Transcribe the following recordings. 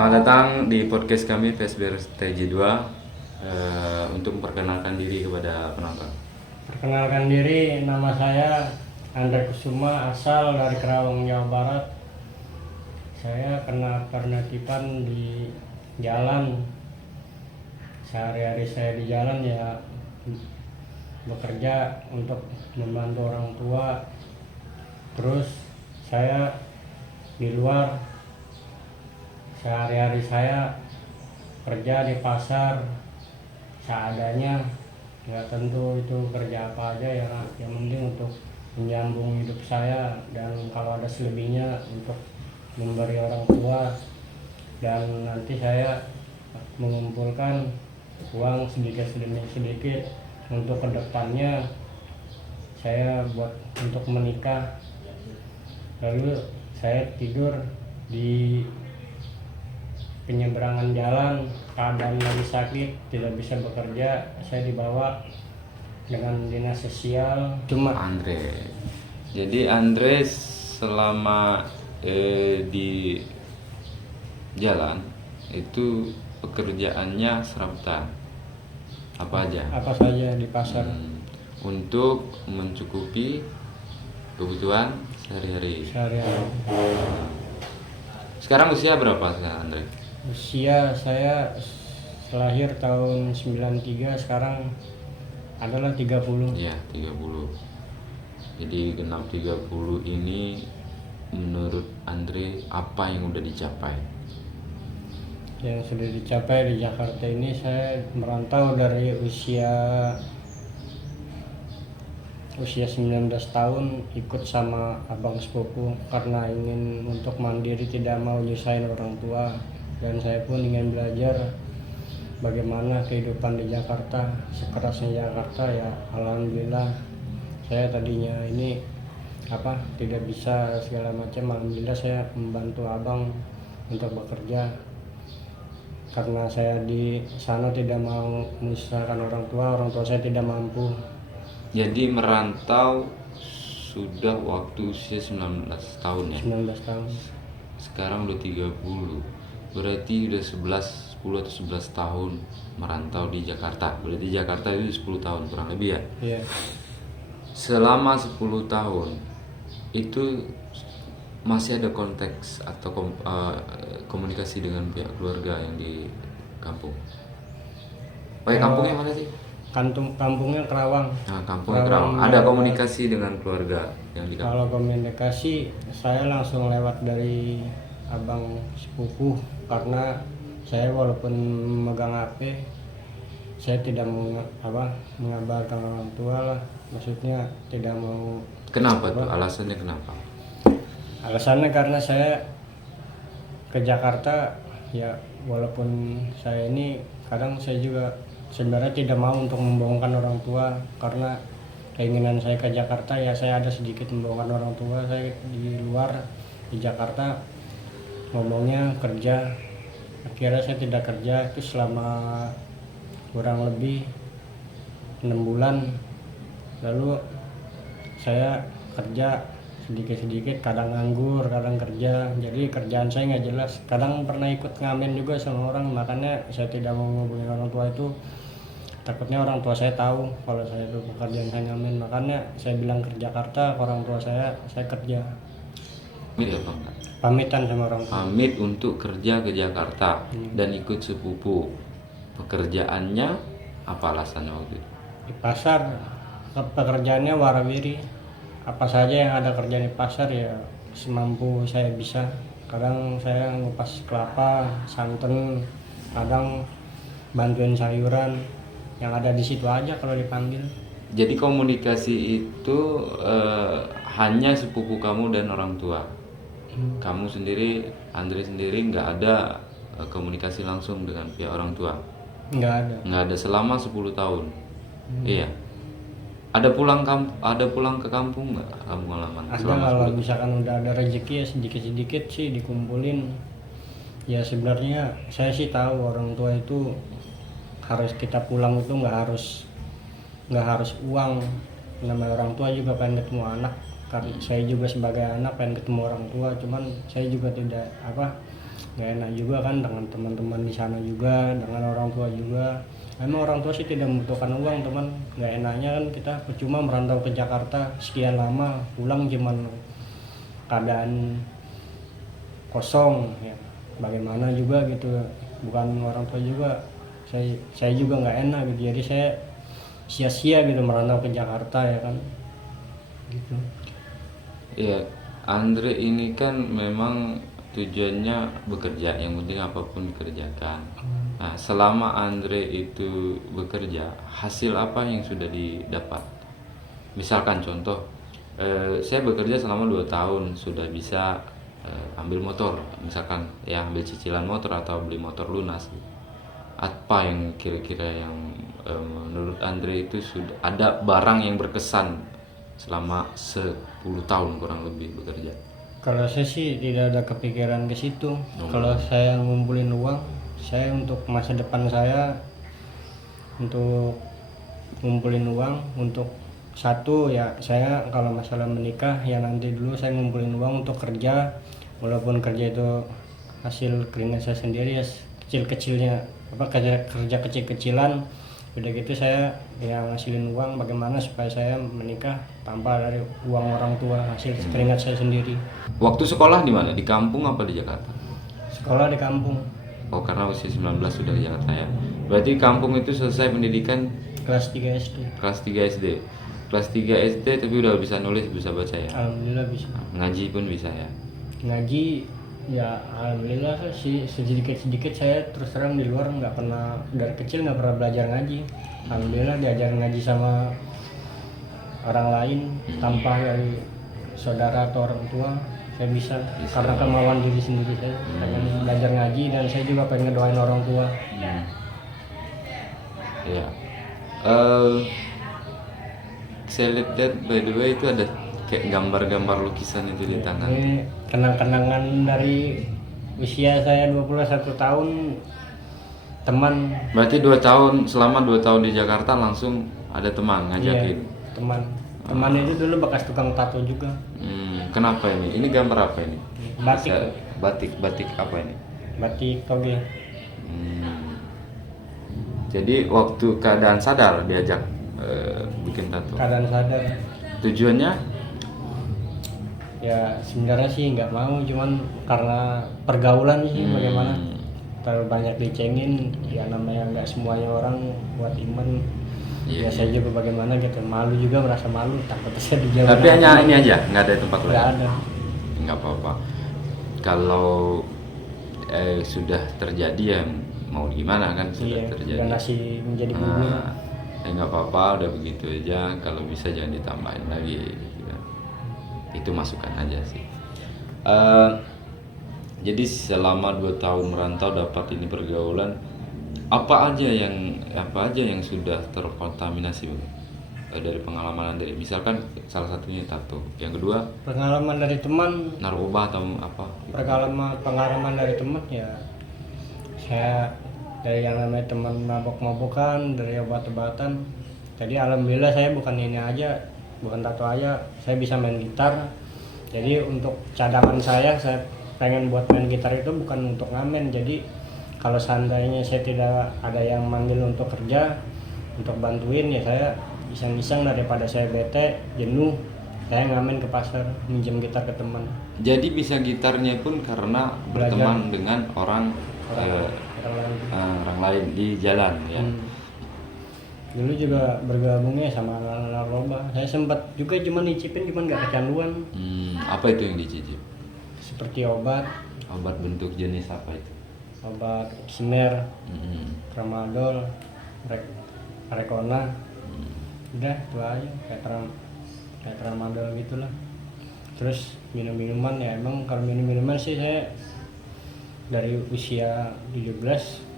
Selamat datang di podcast kami VSBR TJ2 untuk memperkenalkan diri kepada penonton. Perkenalkan diri, nama saya Andre Kusuma, asal dari Kerawang, Jawa Barat. Saya kena penertiban di jalan. Sehari-hari saya di jalan ya bekerja untuk membantu orang tua. Terus saya di luar, sehari-hari saya kerja di pasar seadanya, nggak tentu itu kerja apa aja ya, yang penting untuk menyambung hidup saya, dan kalau ada selebihnya untuk memberi orang tua, dan nanti saya mengumpulkan uang sedikit demi sedikit untuk kedepannya saya buat untuk menikah. Lalu saya tidur di penyeberangan jalan, keadaan lagi sakit, tidak bisa bekerja, saya dibawa dengan dinas sosial. Cuma Andre. Jadi Andre selama di jalan itu pekerjaannya serabutan apa aja? apa saja di pasar. Untuk mencukupi kebutuhan sehari-hari. Sekarang usia berapa sekarang Andre? Usia saya lahir tahun 93, sekarang adalah 30. Iya, 30. Jadi genap 30 ini menurut Andre apa yang udah dicapai? Yang sudah dicapai di Jakarta ini, saya merantau dari usia 19 tahun, ikut sama abang sepupu karena ingin untuk mandiri, tidak mau nyusahin orang tua, dan saya pun ingin belajar bagaimana kehidupan di Jakarta, sekerasnya Jakarta ya. Alhamdulillah saya tadinya ini tidak bisa segala macam, alhamdulillah saya membantu abang untuk bekerja karena saya di sana tidak mau menyusahkan orang tua saya tidak mampu. Jadi merantau sudah waktu usia 19 tahun ya? 19 tahun. Sekarang udah 30. Berarti udah 10 atau 11 tahun merantau di Jakarta. Berarti Jakarta itu 10 tahun kurang lebih ya? Iya. Selama 10 tahun itu masih ada konteks atau komunikasi dengan pihak keluarga yang di kampung? Kampungnya mana sih? Kampungnya Kerawang. Nah, kampungnya Kerawang. Ada komunikasi dengan keluarga yang di kampung? Kalau komunikasi saya langsung lewat dari abang sepupu, karena saya walaupun megang HP saya tidak mau mengabarkan orang tua lah, maksudnya tidak mau. Kenapa tuh? Alasannya kenapa? Alasannya karena saya ke Jakarta ya, walaupun saya ini kadang saya juga sebenarnya tidak mau untuk membohongkan orang tua, karena keinginan saya ke Jakarta ya saya ada sedikit membohongkan orang tua. Saya di luar, di Jakarta ngomongnya kerja, akhirnya saya tidak kerja itu selama kurang lebih 6 bulan. Lalu saya kerja sedikit-sedikit, kadang nganggur, kadang kerja, jadi kerjaan saya nggak jelas. Kadang pernah ikut ngamen juga sama orang, makanya saya tidak mau ngubungin orang tua itu, takutnya orang tua saya tahu kalau saya itu pekerjaan saya ngamen. Makanya saya bilang ke Jakarta ke orang tua saya kerja. Pamit apa enggak? Pamitan sama orang tua. Pamit untuk kerja ke Jakarta dan ikut sepupu. Pekerjaannya apa alasannya waktu itu? Di pasar, pekerjaannya warawiri. Apa saja yang ada kerjaan di pasar ya semampu saya bisa. Kadang saya ngupas kelapa, santan, kadang bantuin sayuran, yang ada di situ aja kalau dipanggil. Jadi komunikasi itu hanya sepupu kamu dan orang tua. Kamu sendiri, Andre sendiri nggak ada komunikasi langsung dengan pihak orang tua? Nggak ada selama 10 tahun. Iya. Ada pulang ke kampung nggak kamu halaman? Ada, kalau misalkan udah ada rezeki ya sedikit-sedikit sih dikumpulin. Ya sebenarnya saya sih tahu orang tua itu harus kita pulang itu nggak harus uang. Namanya orang tua juga pengen ketemu anak, karena saya juga sebagai anak pengen ketemu orang tua, cuman saya juga tidak nggak enak juga kan dengan teman-teman di sana juga, dengan orang tua juga. Emang orang tua sih tidak membutuhkan uang teman, nggak enaknya kan kita percuma merantau ke Jakarta sekian lama, pulang cuman keadaan kosong ya, bagaimana juga gitu, bukan orang tua juga, saya juga nggak enak gitu, jadi saya sia-sia gitu merantau ke Jakarta ya kan gitu. Ya, Andre ini kan memang tujuannya bekerja, yang penting apapun dikerjakan. Nah, selama Andre itu bekerja, hasil apa yang sudah didapat? Misalkan contoh, saya bekerja selama 2 tahun, sudah bisa ambil motor, misalkan ya ambil cicilan motor atau beli motor lunas. Apa yang kira-kira yang menurut Andre itu sudah ada barang yang berkesan selama 10 tahun kurang lebih bekerja? Kalau saya sih tidak ada kepikiran ke situ. Kalau saya ngumpulin uang, saya untuk masa depan saya, untuk ngumpulin uang untuk satu ya, saya kalau masalah menikah ya nanti dulu saya ngumpulin uang untuk kerja, walaupun kerja itu hasil keringat saya sendiri ya, kecil-kecilnya apa, kerja kecil-kecilan. Udah gitu saya yang ngasilin uang bagaimana supaya saya menikah tanpa dari uang orang tua, hasil keringat saya sendiri. Waktu sekolah di mana? Di kampung apa di Jakarta? Sekolah di kampung, Oh, karena usia 19 sudah di Jakarta ya. Berarti kampung itu selesai pendidikan kelas 3 SD. kelas 3 SD. Kelas 3 SD tapi udah bisa nulis, bisa baca ya. Alhamdulillah bisa. Ngaji pun bisa ya. Ngaji ya alhamdulillah sih, sedikit-sedikit. Saya terus terang di luar nggak pernah, dari kecil nggak pernah belajar ngaji. Alhamdulillah diajar ngaji sama orang lain tanpa dari saudara atau orang tua. Saya bisa karena kemauan diri sendiri, saya pengen belajar ngaji dan saya juga pengen ngedoain orang tua. Ya. Saya lihat by the way itu ada kayak gambar-gambar lukisan itu di tangan. Ini kenang-kenangan dari usia saya 21 tahun, teman. Berarti 2 tahun, selama 2 tahun di Jakarta langsung ada teman ngajakin. Iya, teman itu dulu bekas tukang tato juga. Kenapa ini? Ini gambar apa ini? Batik. Batik apa ini? Batik toge. Jadi waktu keadaan sadar diajak bikin tato. Keadaan sadar. Tujuannya? Ya sebenarnya sih nggak mau, cuman karena pergaulan sih bagaimana. Terlalu banyak dicengin, ya namanya nggak semuanya orang buat iman. Iya, Ya saya juga bagaimana gitu, malu juga, merasa malu takut saya di jalan. Tapi hanya ini aja, nggak ada tempat lain. Nggak ada. Nggak apa-apa. Kalau sudah terjadi ya mau gimana kan, sudah terjadi. Udah nasi menjadi bubur. Nggak apa-apa, udah begitu aja. Kalau bisa jangan ditambahin lagi. Gitu. Itu masukan aja sih. Jadi selama 2 tahun merantau dapat ini pergaulan, apa aja yang sudah terkontaminasi Bang? Dari pengalaman Andre, misalkan salah satunya tato, yang kedua Pengalaman dari teman, narkoba atau apa? pengalaman dari teman ya, saya dari yang namanya teman mabok-mabokan, dari obat-obatan. Jadi alhamdulillah saya bukan ini aja, bukan tato aja, saya bisa main gitar. Jadi untuk cadangan saya pengen buat main gitar itu bukan untuk ngamen. Jadi kalau seandainya saya tidak ada yang manggil untuk kerja, untuk bantuin, ya saya iseng-iseng daripada saya bete, jenuh, saya ngamen ke pasar, minjem gitar ke teman. Jadi bisa gitarnya pun karena berteman dengan orang lain di jalan ya. Dulu juga bergabungnya sama narkoba. Saya sempat juga cuma nyicipin, cuma nggak kecanduan. Apa itu yang dicicip? Seperti obat Bentuk jenis apa itu? obat Eksimer, Tramadol, Rekona, udah itu aja, kayak Tramadol gitulah. Terus minum-minuman ya, emang kalau minum-minuman sih saya dari usia 17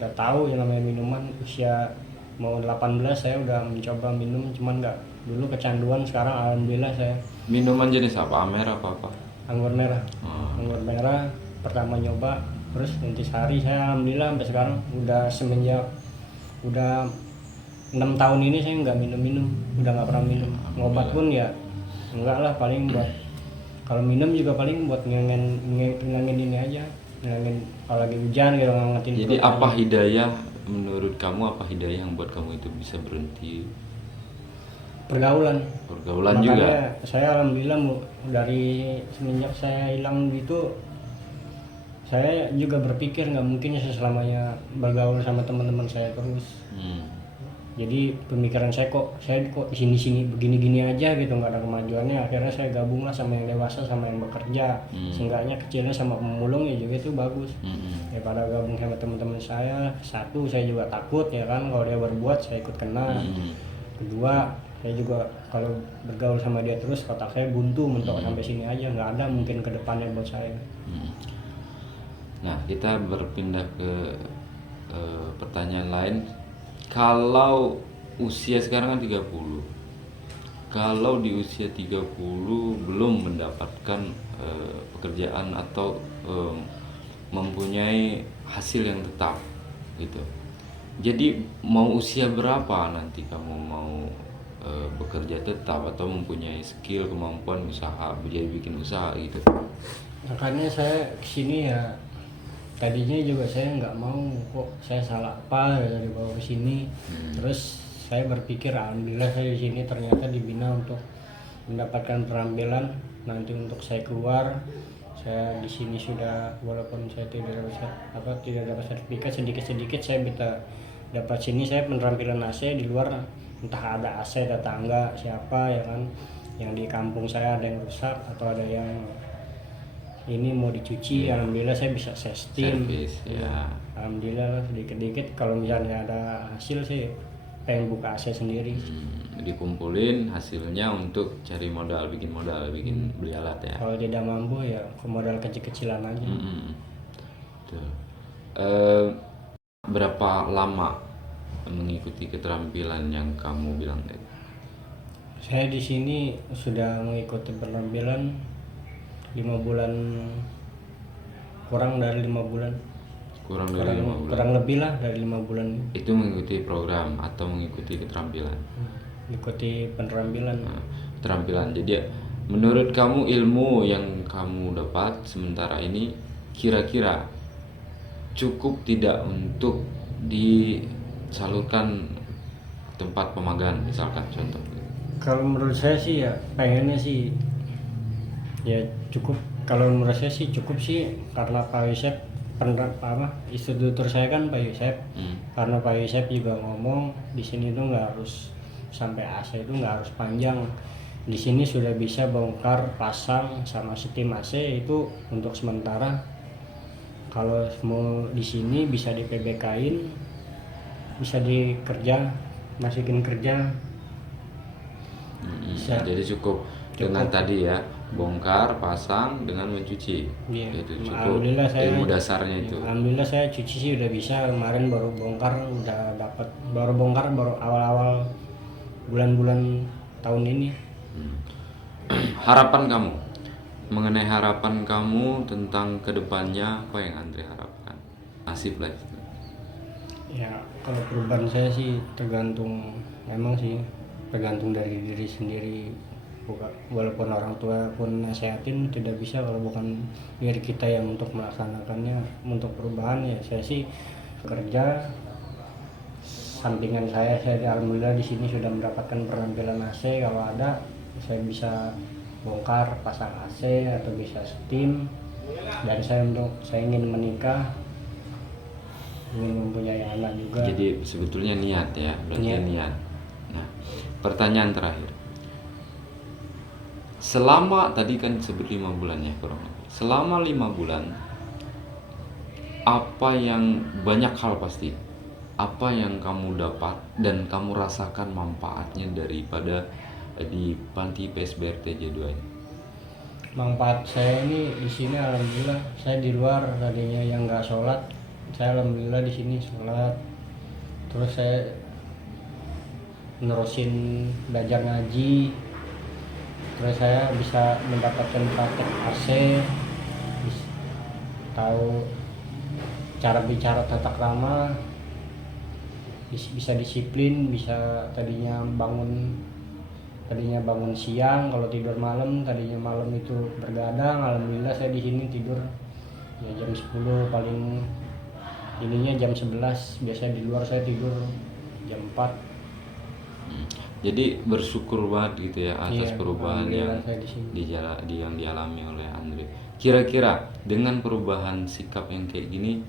udah tahu yang namanya minuman. Usia mau 18 saya udah mencoba minum, cuman nggak, dulu kecanduan. Sekarang alhamdulillah saya Minuman jenis apa? Amer apa? anggur merah. Anggur merah pertama nyoba, terus intisari. Saya alhamdulillah sampai sekarang udah 6 tahun ini saya nggak minum, udah nggak pernah minum. Ngobat pun ya enggak lah, paling buat, kalau minum juga paling buat ngilangin ini aja, ngilangin kalau lagi hujan gitu ngangetin Jadi perut apa aja. hidayah menurut kamu, apa hidayah yang buat kamu itu bisa berhenti? Pergaulan. Pergaulan juga. Makanya saya alhamdulillah dari semenjak saya hilang gitu, saya juga berpikir nggak mungkin ya selamanya bergaul sama teman-teman saya terus. Hmm. Jadi pemikiran saya kok di sini begini-gini aja gitu, nggak ada kemajuannya. Akhirnya saya gabung lah sama yang dewasa, sama yang bekerja. Seenggaknya kecilnya sama pemulung ya juga itu bagus. Daripada gabung sama teman-teman saya, satu saya juga takut ya kan, kalau dia berbuat saya ikut kena. Kedua, saya juga kalau bergaul sama dia terus otak saya buntu, mentok sampai sini aja, nggak ada mungkin ke depannya buat saya. Nah, kita berpindah ke pertanyaan lain. Kalau usia sekarang kan 30. Kalau di usia 30 belum mendapatkan pekerjaan atau mempunyai hasil yang tetap gitu. Jadi mau usia berapa nanti kamu mau bekerja tetap atau mempunyai skill, kemampuan usaha, jadi bikin usaha gitu? Makanya saya kesini ya, tadinya juga saya nggak mau, kok saya salah apa ya dibawa ke sini. Terus saya berpikir alhamdulillah saya di sini ternyata dibina untuk mendapatkan keterampilan nanti untuk saya keluar. Saya di sini sudah, walaupun saya tidak dapat sertifikat, sedikit-sedikit saya bisa dapat sini. Saya penampilan AC di luar, entah ada AC tetangga siapa ya kan, yang di kampung saya ada yang rusak atau ada yang ini mau dicuci, alhamdulillah saya bisa steam. Service, ya. Alhamdulillah sedikit-sedikit kalau misalnya ada hasil sih pengen buka AC sendiri. Dikumpulin hasilnya untuk cari modal, bikin beli alat ya. Kalau tidak mampu ya ke modal kecil-kecilan aja. Tuh. Berapa lama mengikuti keterampilan yang kamu bilang tadi? Saya di sini sudah mengikuti penampilan 5 bulan, kurang dari 5 bulan. Kurang dari 5 bulan. Kurang lebih lah dari 5 bulan. Itu mengikuti program atau mengikuti keterampilan? Ikuti penampilan. Nah, keterampilan. Jadi menurut kamu ilmu yang kamu dapat sementara ini kira-kira cukup tidak untuk disalurkan tempat pemagang misalkan contoh? Kalau menurut saya sih ya pengennya sih ya cukup. Kalau menurut saya sih cukup sih, karena Pak Yusef instruktur saya kan Pak Yusef. Karena Pak Yusef juga ngomong di sini tuh nggak harus sampai AC, itu nggak harus panjang. Di sini sudah bisa bongkar, pasang sama steam AC itu untuk sementara. Kalau mau di sini bisa di PBK-in, bisa dikerja, masukin kerja. Jadi cukup dengan tadi ya, bongkar, pasang dengan mencuci. Iya. Itu cukup Alhamdulillah ilmu dasarnya itu. Alhamdulillah saya cuci sih udah bisa. Kemarin baru bongkar, udah dapat. Baru awal-awal bulan-bulan tahun ini. Harapan kamu, mengenai harapan kamu tentang kedepannya, apa yang Andre harapkan? Nasib lah itu. Ya kalau perubahan saya sih tergantung dari diri sendiri. Walaupun orang tua pun nasehatin, tidak bisa kalau bukan diri kita yang untuk melaksanakannya. Untuk perubahan ya saya sih kerja sampingan saya alhamdulillah di sini sudah mendapatkan penampilan AC. Kalau ada saya bisa bongkar, pasang AC atau bisa steam. Dan saya ingin menikah, ingin mempunyai anak juga. Jadi sebetulnya niat ya, berarti niat. Nah, pertanyaan terakhir. Selama tadi kan sebut 5 bulan ya kurang lebih. Selama 5 bulan, apa yang banyak hal pasti, apa yang kamu dapat dan kamu rasakan manfaatnya daripada di panti PSBR TJ2 ini? Manfaat saya ini di sini alhamdulillah, saya di luar tadinya yang nggak sholat, saya alhamdulillah di sini sholat. Terus saya nerusin belajar ngaji. Terus saya bisa mendapatkan praktek AC, tahu cara bicara tata krama, bisa disiplin, bisa tadinya bangun siang, kalau tidur malam, tadinya malam itu bergadang. Alhamdulillah saya di sini tidur ya jam 10 paling ininya jam 11, biasa di luar saya tidur jam 4. Jadi bersyukur banget gitu ya atas Iya, perubahan yang alhamdulillah saya di sini. yang dialami oleh Andre. Kira-kira dengan perubahan sikap yang kayak gini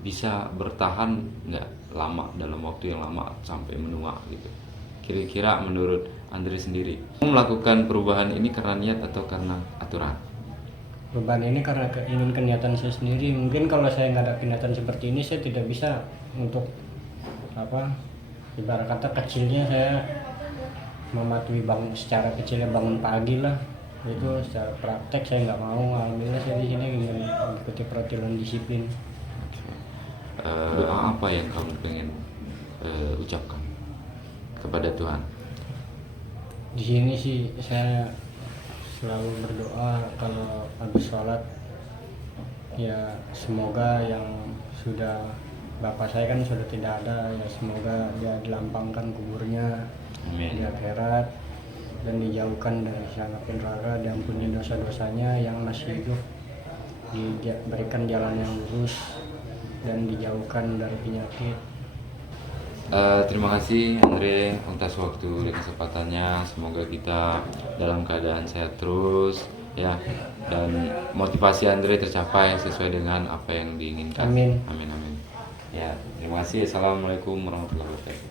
bisa bertahan nggak lama, dalam waktu yang lama sampai menua gitu? Kira-kira menurut Andre sendiri, melakukan perubahan ini karena niat atau karena aturan? Perubahan ini karena ingin kenyataan saya sendiri. Mungkin kalau saya nggak ada kenyataan seperti ini, saya tidak bisa untuk apa, ibarat kata kecilnya saya mematuhi bangun secara kecilnya bangun pagi lah, itu secara praktek saya nggak mau. Alhamdulillah saya di sini ingin mengikuti peraturan disiplin. Doa apa yang kamu pengen ucapkan kepada Tuhan? Di sini sih saya selalu berdoa kalau habis sholat, ya semoga yang sudah bapak saya kan sudah tidak ada, ya semoga dia dilampangkan kuburnya di Amin. akhirat dan dijauhkan dari siksa neraka, diampuni dosa-dosanya. Yang masih hidup diberikan jalan yang lurus dan dijauhkan dari penyakit. Terima kasih Andre atas waktu dan kesempatannya. Semoga kita dalam keadaan sehat terus ya, dan motivasi Andre tercapai sesuai dengan apa yang diinginkan. Amin. Amin amin. Ya, terima kasih. Assalamualaikum warahmatullahi wabarakatuh.